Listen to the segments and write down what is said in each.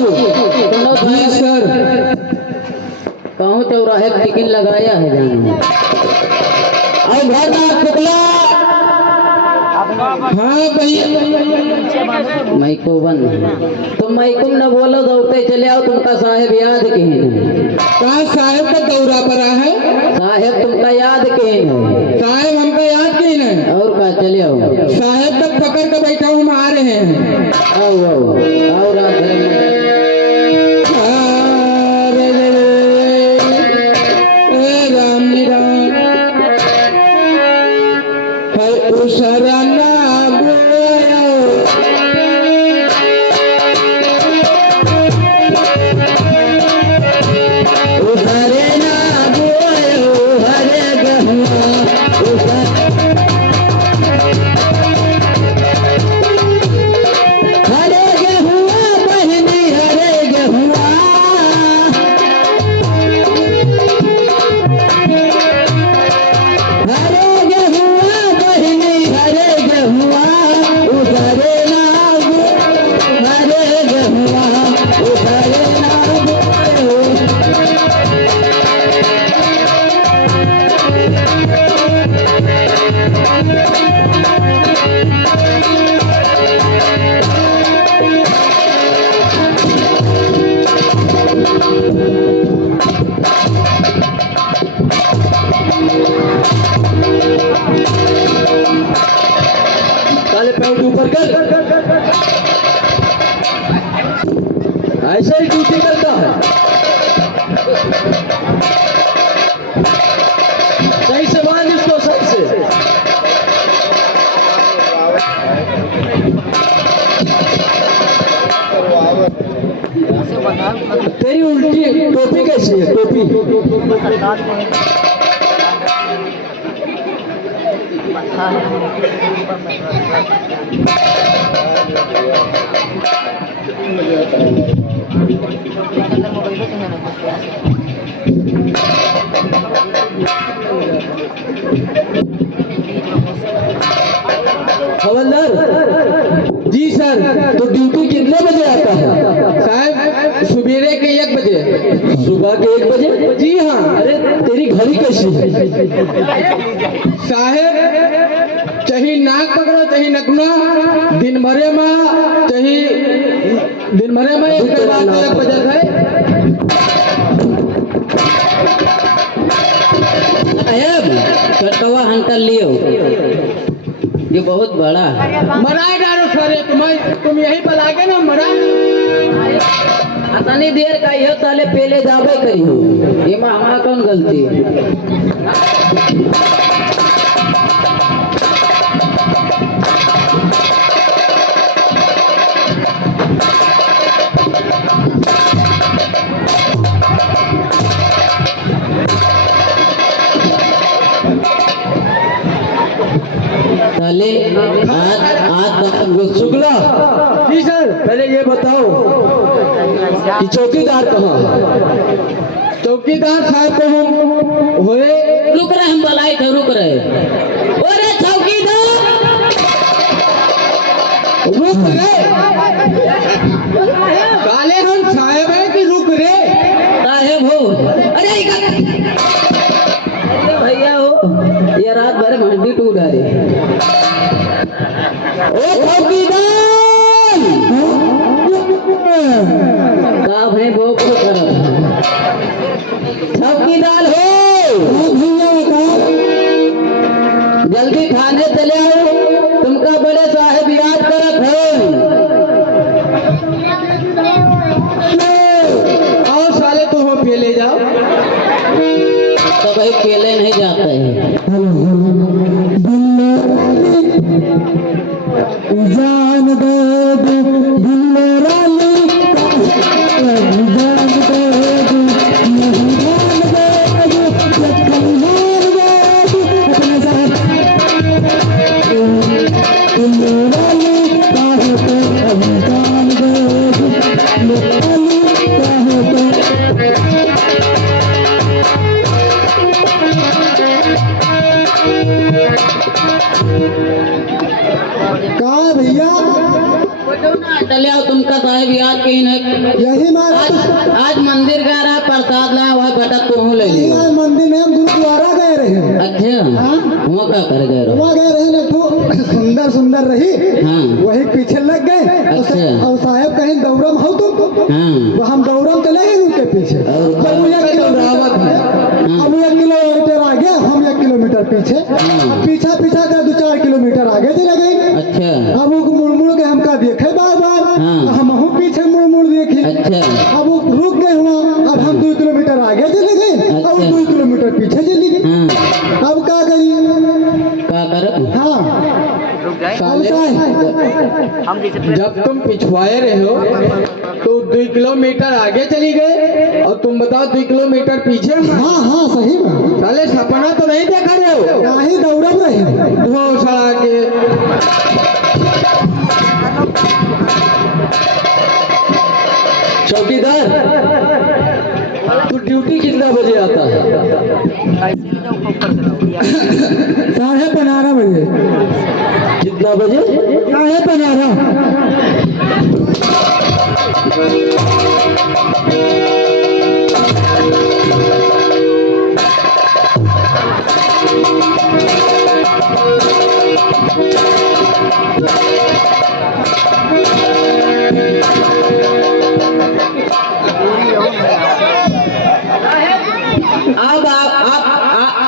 तू? सुनो जी साहब, सर। कहूँ चौराहे पे टिकट लगाया है जाना और भरनाथ शुक्ला हाँ भैया। मैकूबन तुम मैकूम न बोलो दौड़ते चले आओ, तुमका साहेब याद कहीं कहाँ साहेब का दौरा पड़ा है? साहेब तुमका याद कहीं है साहेब हमको याद की नहीं। और का चले आओ साहेब तक पकड़ के बैठा हूँ, हम आ रहे हैं। आओ रात भर राम राम है उसरना ऊपर कर, ऐसे ही ड्यूटी करता है। सही से बांध इसको, सही से। तेरी उल्टी टोपी कैसी है? टोपी हवलदार जी सर, तो ड्यूटी कितने बजे आता है? साहब सुबेरे के 1 बजे। सुबह के 1 बजे? जी हाँ। अरे तेरी घड़ी कैसी है? साहब चाहे नाक पकड़ो चाहे नकना, दिन भरे में चाहे दिन भरे में 1 बजे है। कटवा हंकर लियो, ये बहुत बड़ा मराए डालो सारे, तुम यही पर आगे ना मरा। इतनी देर का हो ताले पहले जाबे करी हो, ये में हमारा कौन गलती है? ताले आज शुक्ला जी सर, पहले ये बताओ कि चौकीदार कहाँ? चौकीदार साहब को हम होए। रुक रहे, हम बुलाए थे, रुक रहे। अरे चौकीदार रुक रे, काले हम साहब है कि रुक रे? साहेब हो। अरे भैया हो, ये रात भर मंडी टूट रही। ओ चौकीदार का भाई वो को करो, चौकीदार हो जल्दी थाने चले आओ, तुमका बड़े साहेब याद करत है। आओ साले, तो हो पहले जाओ। तो भाई पहले नहीं जाते हैं। जान दे यही मार आज मंदिर गया रहा प्रसाद लाया वह बेटा तू ले यही लियो। आज मंदिर में हम गुरुद्वारा गए रहे। अच्छा हाँ? वो क्या कर गए रहो? वहाँ गए रहे ना तो सुंदर सुंदर रही, हाँ वही पीछे लग गए। अच्छा। और साहब कहीं दौड़म हो तुम, हाँ तो हम दौड़म चले गए उनके पीछे। और जब वो 1 किलोमीटर, अब 1 किलोमीटर आगे, हम 1 किलोमीटर पीछे, हाँ। पीछा पीछा कर 2-4 किलोमीटर आगे चले गए। अच्छा अब वो मुड़ मुड़ के हमका देखे बार बार, हाँ। हम पीछे मुड़ मुड़ देखी। अच्छा अब वो रुक गए हुआ, अब हम 2 किलोमीटर आगे चले गए और अच्छा। 2 किलोमीटर पीछे चली गई। हाँ अब क्या करी? क्या कर? हाँ साले, अब जब तुम पिछवाए रहे हो तो 2 किलोमीटर आगे चली गए और तुम बताओ 2 किलोमीटर पीछे। हाँ हाँ सही में साले सपना तो नहीं देखा रहे हो? नाही दौड़ब रहे। धो सड़ा के। चौकीदार, तू ड्यूटी कितना बजे आता है? 15:30 बजे। कितना बजे? 15:30।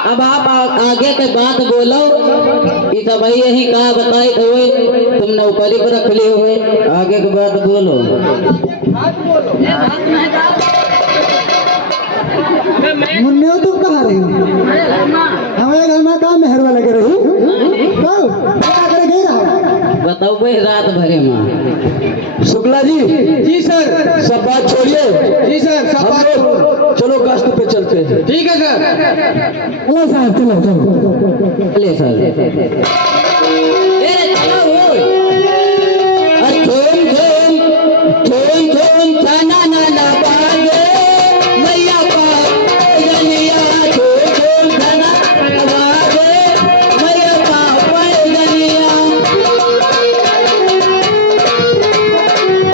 अब आप आगे के बात बोलो। ये सब भाई यही कहा बताए हुए तुम नौकरी पर रख लिए हुए, आगे के बात बोलो। मुन्ने तुम कहाँ रही? हमारे घर में काम मेहरवा लगे रही। क्या करे गई रहा? बताओ भाई रात भरे में। शुक्ला जी। जी सर। सब बात छोड़िए। जी सर सब बात। चलो गश्त पे चलते हैं। ठीक है सर। चलो साहब चलो चलो। ले सर झूम झूम झूम झूम छाना नाना बागे मैया पागलिया झूम झूम छाना बागे मैया पागलिया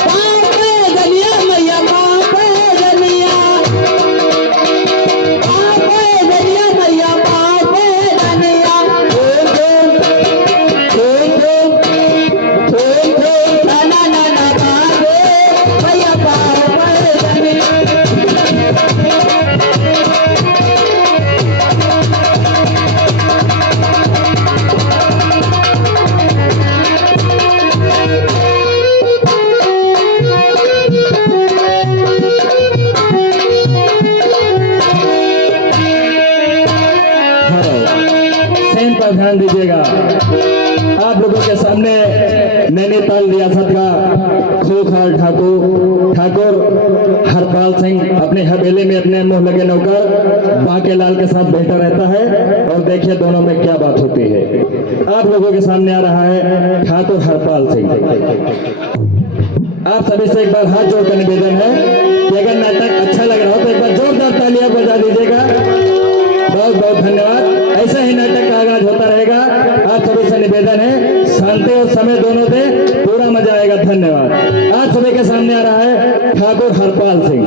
पागलिया मैया पागलिया पागलिया मैया पागलिया झूम झूम झूम झूम झूम झूम छाना नाना बागे मैया पागलिया। सेम पर ध्यान दीजिएगा। आप लोगों के सामने नैनीताल रियासत का खूंखार ठाकुर हरपाल सिंह अपनी हवेली में अपने मुंह लगे नौकर बांके लाल के साथ बैठा रहता है, और देखिए दोनों में क्या बात होती है। आप लोगों के सामने आ रहा है ठाकुर हरपाल सिंह। आप सभी से एक बार हाथ जोड़कर निवेदन है कि अगर नाटक अच्छा लग रहा हो तो एक बार जोरदार तालियां बजा दीजिएगा। बहुत बहुत धन्यवाद। ऐसा ही नाटक का आगाज होता रहेगा। आप सभी से निवेदन है शांति और समय दोनों दे, पूरा मजा आएगा। धन्यवाद। आप सभी के सामने आ रहा है ठाकुर हरपाल सिंह।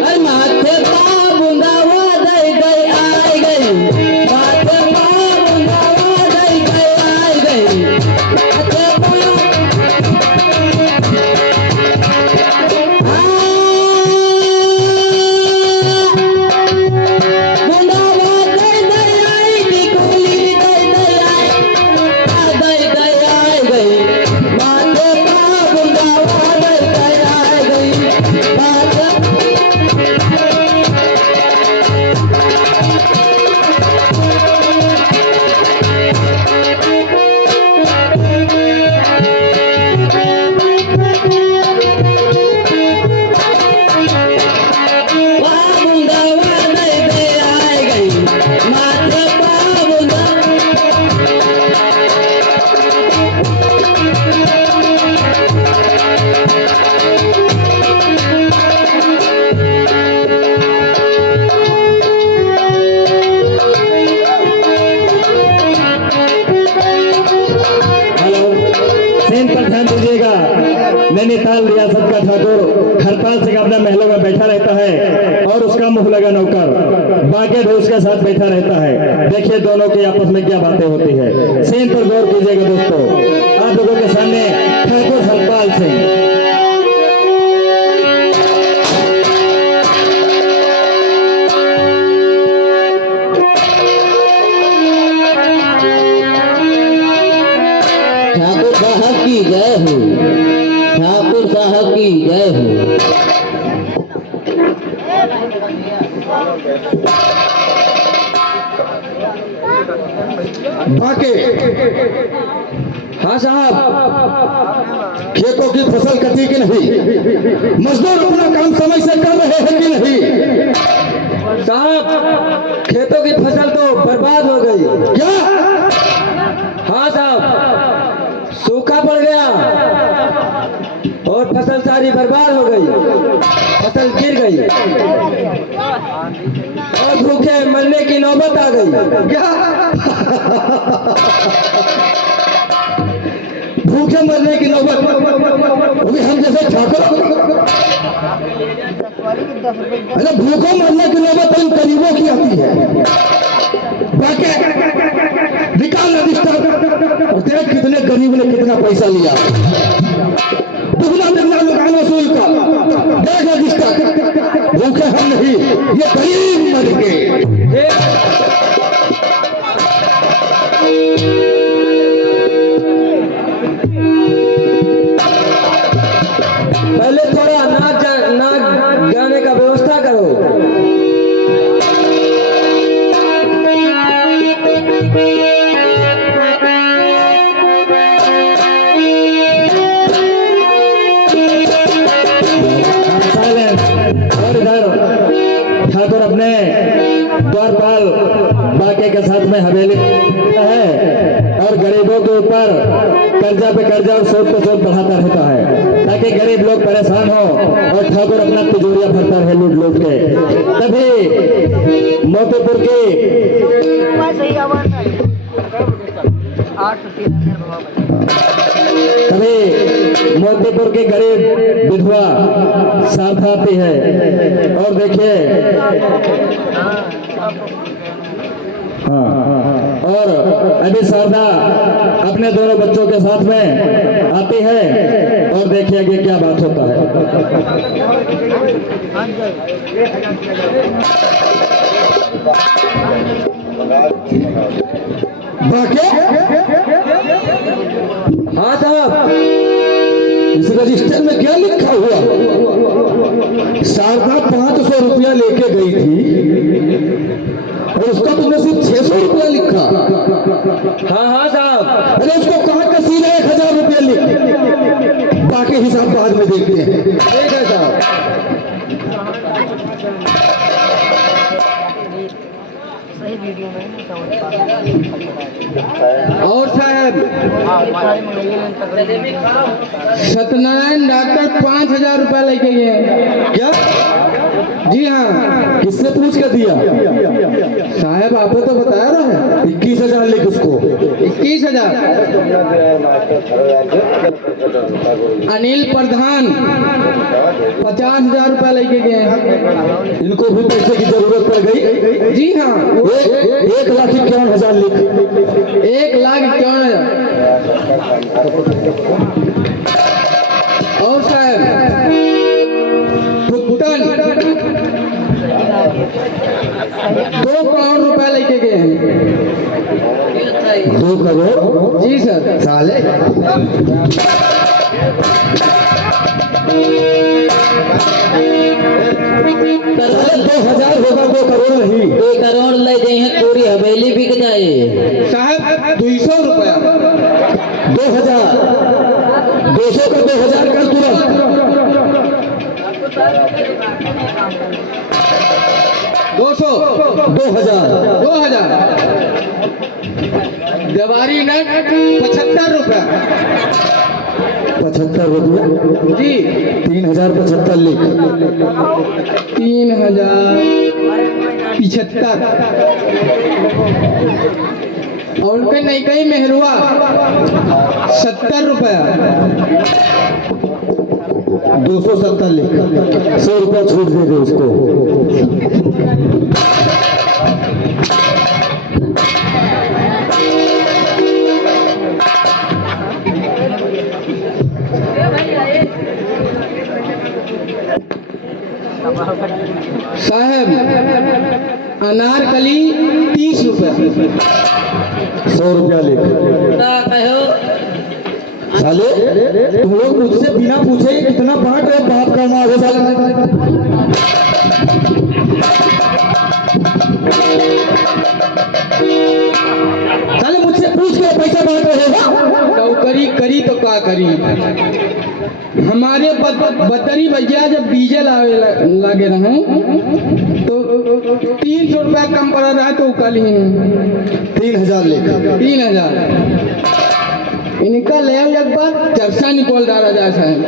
अरे माथे पा बुंदावा दई गई आई गई, माथे पा बुंदावा दई गई आई गई, माथे पा बुंदावा दई गई आई टिकुली दई गई आई गई, माथे ध्यान दीजिएगा। नैनीताल रियासत का ठाकुर हरपाल सिंह अपने महलों में बैठा रहता है और उसका मुंह लगा नौकर बाके ढोस के साथ बैठा रहता है। देखिए दोनों की आपस में क्या बातें होती है। सीन पर गौर कीजिएगा दोस्तों। आप लोगों के सामने ठाकुर हरपाल सिंह। ठाकुर साहब की जय हो, ठाकुर साहब की जय हो। बाके हाँ साहब, खेतों की फसल कटी कि नहीं? मजदूर अपना काम समय से कर रहे हैं कि नहीं? साहब खेतों की फसल तो बर्बाद हो गई। क्या? हाँ साहब, सूखा पड़ गया और फसल सारी बर्बाद हो गई, फसल गिर गई और भूखे मरने की नौबत आ गई। क्या? भूखे मरने की नौबत? अभी हम जैसे ठाकुर, अरे भूखों मरने की नौबत इन गरीबों की आती है। निकाल रजिस्टर और देख कितने गरीब ने कितना पैसा लिया। दुगना दुगना दुकान वसूल का देख रजिस्टर। भूखे हम नहीं, ये गरीब मर गए। पहले थोड़ा नाच गाने का व्यवस्था करो। और इधर ठाकुर अपने द्वारपाल बाके के साथ में हवेली है और गरीबों के ऊपर कर्जा पे कर्जा और सोच पे सोच बढ़ाता रहता है ताकि गरीब लोग परेशान हो और ठाकुर अपना तिजोरिया भरता रहे लूट लूट के। तभी मोतीपुर की गरीब विधवा शारदा आती है और देखिए और अभी शारदा अपने दोनों बच्चों के साथ में आती है और देखिए आगे क्या बात होता है। बाके हाँ साहब, इस रजिस्टर में क्या लिखा हुआ? शारदा 500 रुपया लेके गई थी और उसका तुमने सिर्फ 600 रुपया लिखा। हाँ हाँ साहब, अरे उसको कहाँ का सीधा 1000 रुपया लिख, बाकी हिसाब बाद में देखते हैं। ठीक है साहब। और साहब सत्यनारायण डॉक्टर 5000 रुपया लेके गए। क्या? जी हाँ। किससे पूछ के दिया? साहब आपने तो बताया ना है। 21,000 लिख उसको। 21,000। अनिल प्रधान 50,000 रुपया लेके गए। इनको भी पैसे की जरूरत पड़ गई। जी हाँ। 1,51,000 लिख। 1,51,000। और साहब पुत्तन 2 करोड़ रुपया लेके गए हैं। 2 करोड़? जी सर। साले 2,000 होगा, 2 करोड़ नहीं। 2 करोड़ ले जाए पूरी हवेली बिक जाए। साहब 200 रुपया। 2,000। 200 का 2,000 कर तुरंत। 200। 2,000। जवारी नट 75 रुपया। 75 रुपया? जी। 3,075 लिख। 3,075। और उनके नहीं कहीं मेहरुआ 70 रुपया। 270 लिख, 100 रुपया छूट दे दे उसको। साहब अनारकली 30 रुपया। 100 रुपया लिख। साले तुम लोग मुझसे बिना पूछे ही कितना बांट रहे हो, बाप का माँ हो साले मुझसे पूछ के पैसा बांट रहे हो। नौकरी करी तो क्या करी। हमारे बदरी भैया जब डीजल आवे लगे रहे तो 300 रुपया कम पड़ रहा है तो कल ही 3000 लिख। 3000 इनका ले एक बार चर्चा निकल डाला जाए साहब।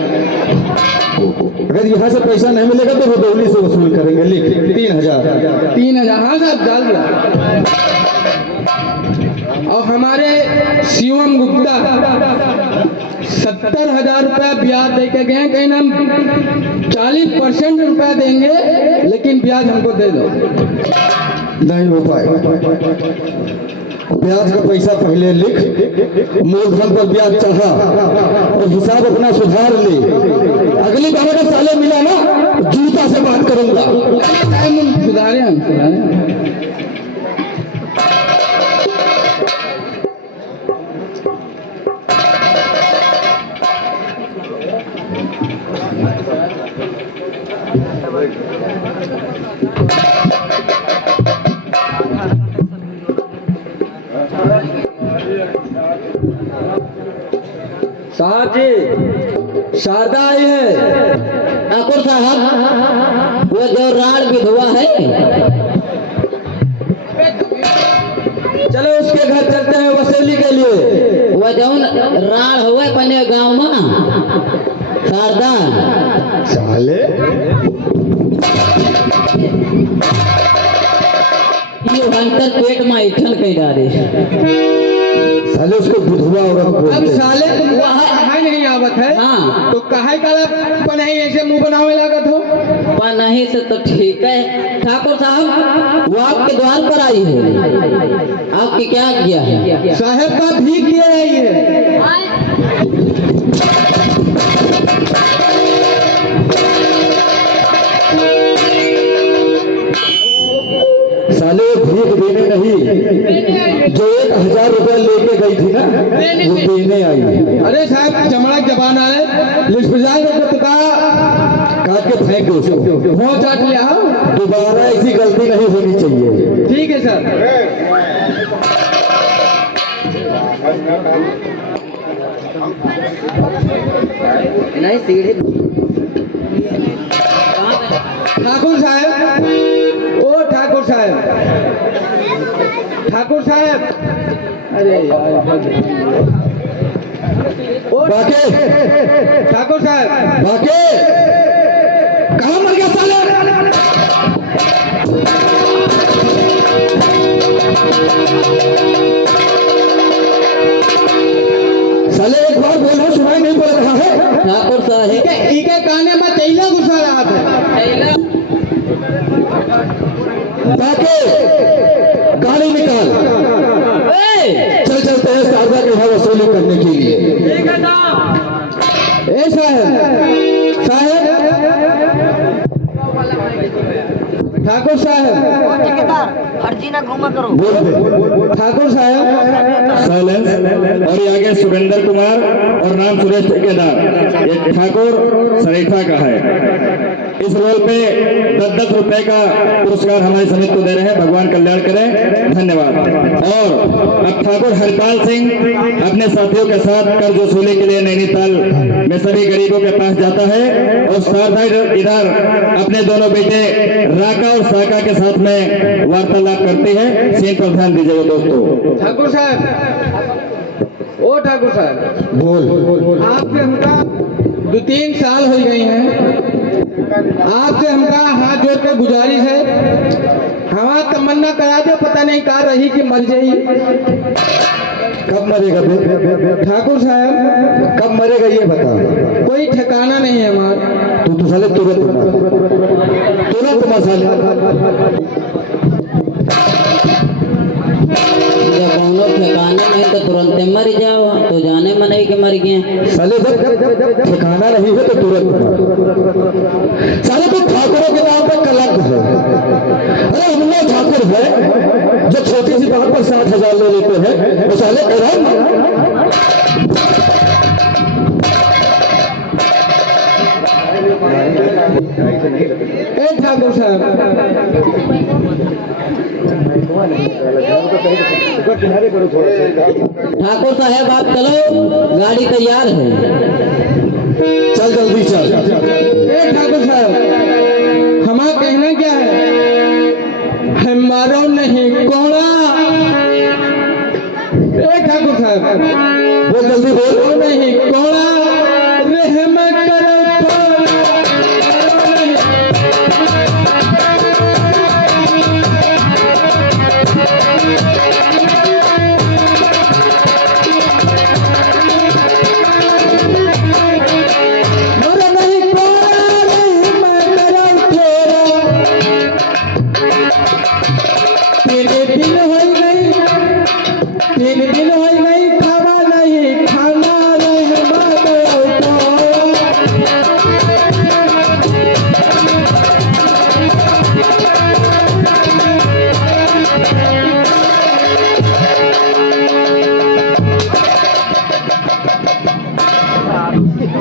अगर यहाँ से पैसा नहीं मिलेगा तो भदौली से वसूल करेंगे। लिख 3000। 3000 हाँ साहब डाल दिया। और हमारे शिवम गुप्ता 70,000 रुपया ब्याज दे के गए, कहीं हम 40% रुपया देंगे लेकिन ब्याज हमको दे दो। नहीं हो पाएगा। ब्याज का पैसा पहले लिख, मूलधन पर ब्याज चढ़ा और हिसाब अपना सुधार ले। अगली बार अगर साले मिला ना जूता से बात करूंगा। सुधारे हम सुधारे। साहब जी शारदा आई है। ठाकुर साहब वो जो राण विधवा है चलो उसके घर चलते हैं वसूली के लिए। वो जो राण हुए अपने गांव में शारदा साले ये हंटर पेट में ऐठन कहीं डाले। साले उसको बुधवा औरत अब बोलते हैं। साले तुमको कहा नहीं आवत है। हाँ तो कहे काला पनाही ऐसे मुंह बनावे लागत हो। पनाही से तो ठीक है ठाकुर साहब, वो आपके द्वार पर आई है, आपकी क्या किया है? साहब का भीख दिया है ये। साले भीख देने नहीं, जो 1000 रुपया लेके गई थी ना वो देने आई। अरे साहब चमड़ा जबान आए लिस्पजान को काट के फेंक दो उसको। हो चाट लिया। दोबारा ऐसी गलती नहीं होनी चाहिए। ठीक है सर। नहीं सीढ़ी ठाकुर साहब, ओ ठाकुर साहब, ठाकुर साहब, अरे यार ओ बाके ठाकुर साहब, बाके कहाँ मर गया साले? साले एक बार बोलना सुनाई नहीं पड़ रहा है। ठाकुर साहब इके काने में तैला घुसा रहा था। बाके गाड़ी निकाल, चल चलते हैं शारदा के यहाँ वसूली करने के लिए। ए साहब, साहब ठाकुर साहब फर्जी ना घूमा करो। बोल दे ठाकुर साहब। साइलेंस। और ये आगे सुरेंद्र कुमार और नाम सुरेश ठेकेदार, ये ठाकुर सरेठा का है। इस रोल पे 10-10 रुपए का पुरस्कार हमारे समिति को दे रहे हैं। भगवान कल्याण करें, धन्यवाद। और अब ठाकुर हरपाल सिंह अपने साथियों के साथ कर्ज वसूली के लिए नैनीताल में सभी गरीबों के पास जाता है और शारदा इधर अपने दोनों बेटे राका और साका के साथ में वार्तालाप करती है। सीन पर ध्यान दीजिएगा दोस्तों। ठाकुर साहब, ओ ठाकुर साहब, बोल। आपके हमका 2-3 साल हो गई हैं। आपसे हमका हाथ जोड़ के गुजारिश है, हमारा तमन्ना करा दो, पता नहीं कहाँ रही कि मर जाई। कब मरेगा बे? ठाकुर साहब कब मरेगा ये बता। कोई ठिकाना नहीं है हमारा। तू तो साले तुरंत मसाले जब कोनो ठिकाना नहीं तो तुरंत मर जाओ, तो जाने मन है कि मर गए। साले जब ठिकाना नहीं है तो तुरंत मर। साले तो ठाकुरों के नाम पर कलंक है। अरे हम लोग ठाकुर है जो छोटी सी बात पर 60,000 ले लेते हैं, तो साले ए ठाकुर साहब, ठाकुर साहब आप चलो, गाड़ी तैयार है। चल जल्दी चल। ए ठाकुर साहब, हमारा कहना क्या है, हमारो नहीं कोड़ा। ए ठाकुर साहब बोल जल्दी बोल। मारो नहीं कोड़ा, रहम करो थोड़ा।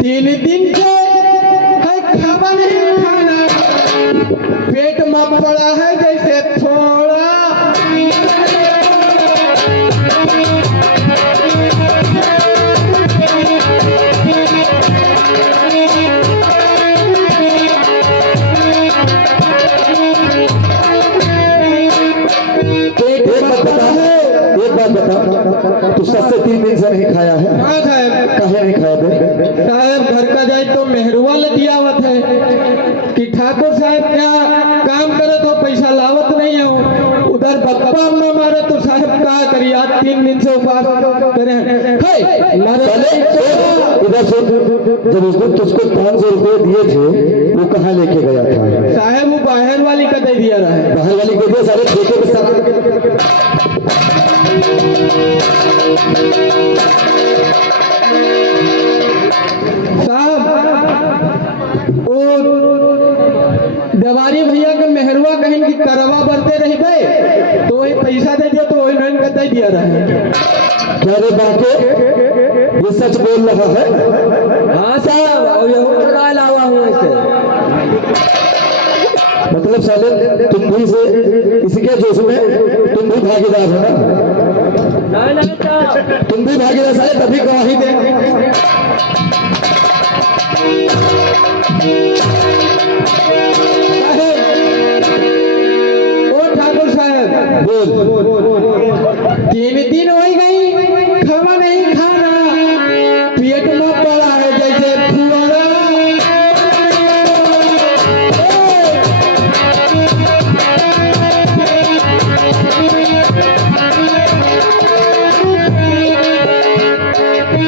तीन दिन से है खाना नहीं खाना, पेट में पड़ा है जैसे थोड़ा। एक बात बता, तू सच से 3 दिन से नहीं खाया है? हाँ साहब। कहे नहीं खाया बे? साहब घर का जाए तो मेहरुआ लदियावत है कि ठाकुर साहब क्या काम करे तो पैसा लावत नहीं हो, उधर बप्पा अम्मा मारे तो साहब क्या करिए, आज 3 दिन से उपवास करे हैं। इधर से जब उसने तुझको 500 रुपए दिए थे, वो कहाँ लेके गया था? साहब वो बाहर वाली का दे दिया रहा है। बाहर वाली को दिया, सारे ठेके के साथ। साहब वो देवारी भैया के मेहरुआ कहीं की करवा बढ़ते रह गए, तो वही पैसा दे दिया, तो वही नहीं का दे दिया रहा है। क्या रे बाके, ये सच बोल रहा है? हाँ साहब, और ये लावा हूँ ऐसे। मतलब साले तुम भी से इसके जोश में तुम भी भागीदार हो ना? तुम भी भागीदार साले, तभी गवाही दे। ओ ठाकुर साहब बोल। 3 दिन हो गई खाना नहीं खाना, पेट में पड़ा है जैसे फुआरा।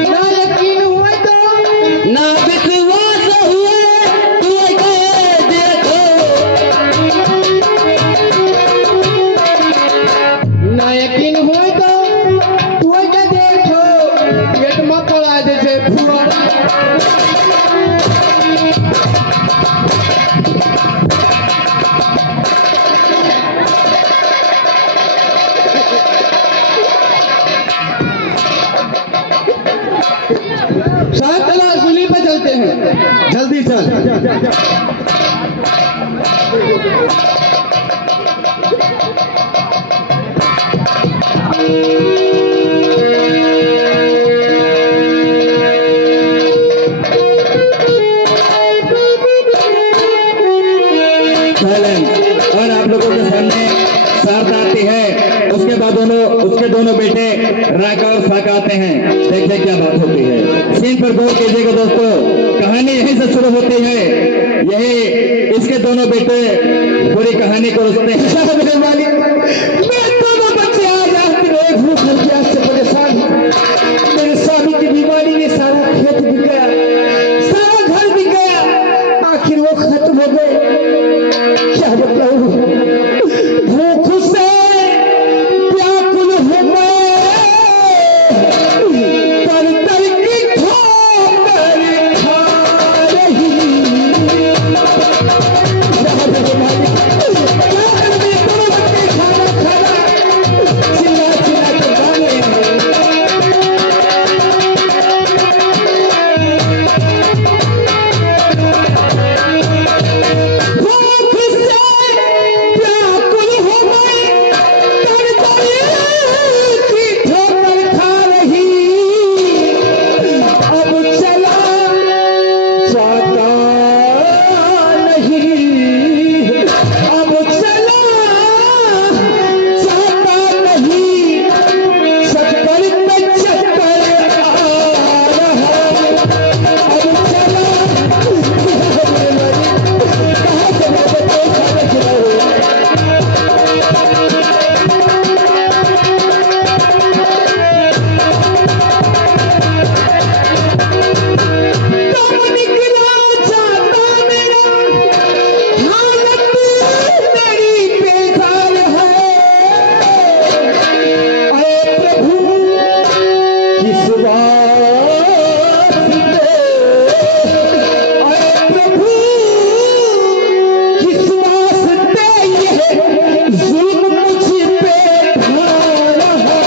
ना यकीन हुआ तो ना विश्वास हुए, तू देखो ना यकीन हुए तो तू देखो, पेट में पड़ा जैसे फुआरा। साहब चला असुली पे चलते हैं। जल्दी चल। और आप लोगों के सामने शर्त आती है, उसके दोनों बेटे राका और साका आते हैं। देखिए क्या बात होती है, सीन पर गौर कीजिएगा दोस्तों। कहानी यहीं से शुरू होती है। यही इसके दोनों बेटे पूरी कहानी को रुकते हैं। मेरे मालिक, मैं दोनों बच्चे आज एक भूख हर प्यास से परेशान हूं। मेरे स्वामी की बीमारी में सारा खेत बिक गया, सारा घर बिक गया, आखिर वो खत्म हो गए। क्या बताऊं, भूख से व्याकुल हो गए, तर तर की ठोकर खा रही। मेरे मालिक, क्या करने दोनों बच्चे खाना खाना चिल्ला चिल्ला कर गाने भूख से व्याकुल हो गए, तर तर की ठोकर खा रही। अब चला जाता नहीं, अब चला जाता नहीं, चक्कर पे चक्कर आ रहा। अब चला कहाँ से मैं बच्चे खाने खिलाऊं। दम निकला जाता मेरा, हालत मेरी बेजार है। अरे प्रभु किस वास्ते, अरे प्रभु किस वास्ते ये जुल्म मुझ पे ढा रहा।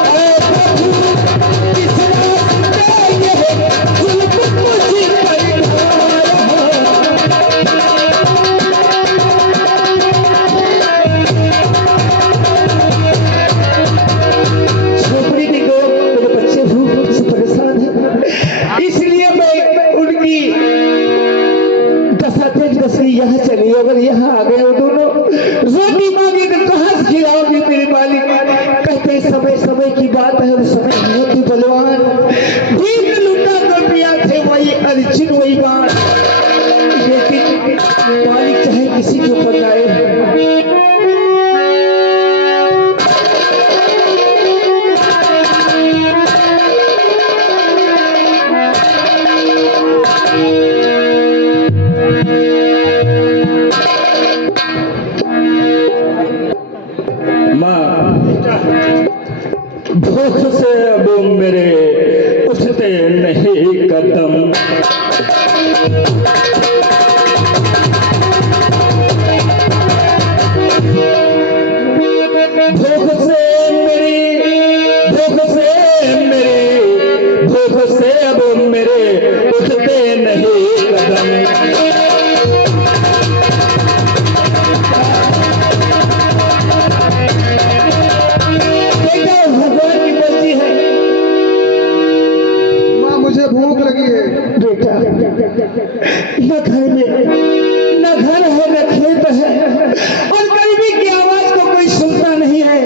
अरे प्रभु किस वास्ते ये जुल्म मुझ पे ढा रहा। झोपड़ी में गए, मेरे बच्चे भूख से परेशान हैं, इसलिए मैं उनकी दशा तेज कसरी यहाँ चली। अगर यहाँ आ गए वो दोनों रोटी मांगे तो कहाँ से खिलाओगे मेरे मालिक। कहते हैं समय समय की बात है, उस समय मोती बलवान भीम लुटा कर पिया थे, वही अर्जुन वही बाण। लेकिन मालिक चाहे किसी को बताए, माँ, भूख से अब मेरे उठते नहीं कदम। भूख से मेरी, भूख से मेरी, भूख से अब मेरे उठते नहीं कदम। बेटा भगवान की मर्जी है। माँ मुझे भूख लगी है। बेटा न घर में न घर है न खेत है, और गरीबी की आवाज को कोई सुनता नहीं है।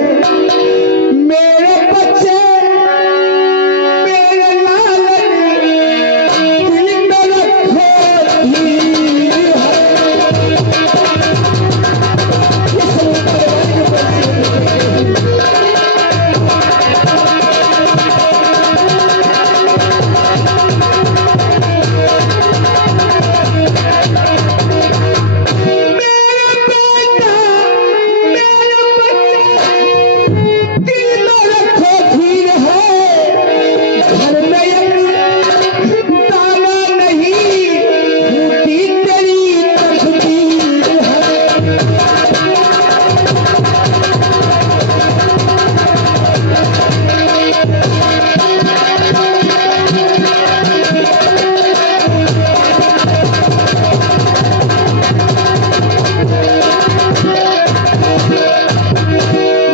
मेरे बच्चे मेरे लालन दिल में रखो धीर है। ये सब भगवान की मर्जी है।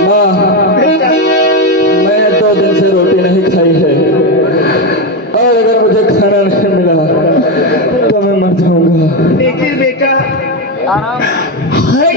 माँ, मैं 2 दिन से रोटी नहीं खाई है।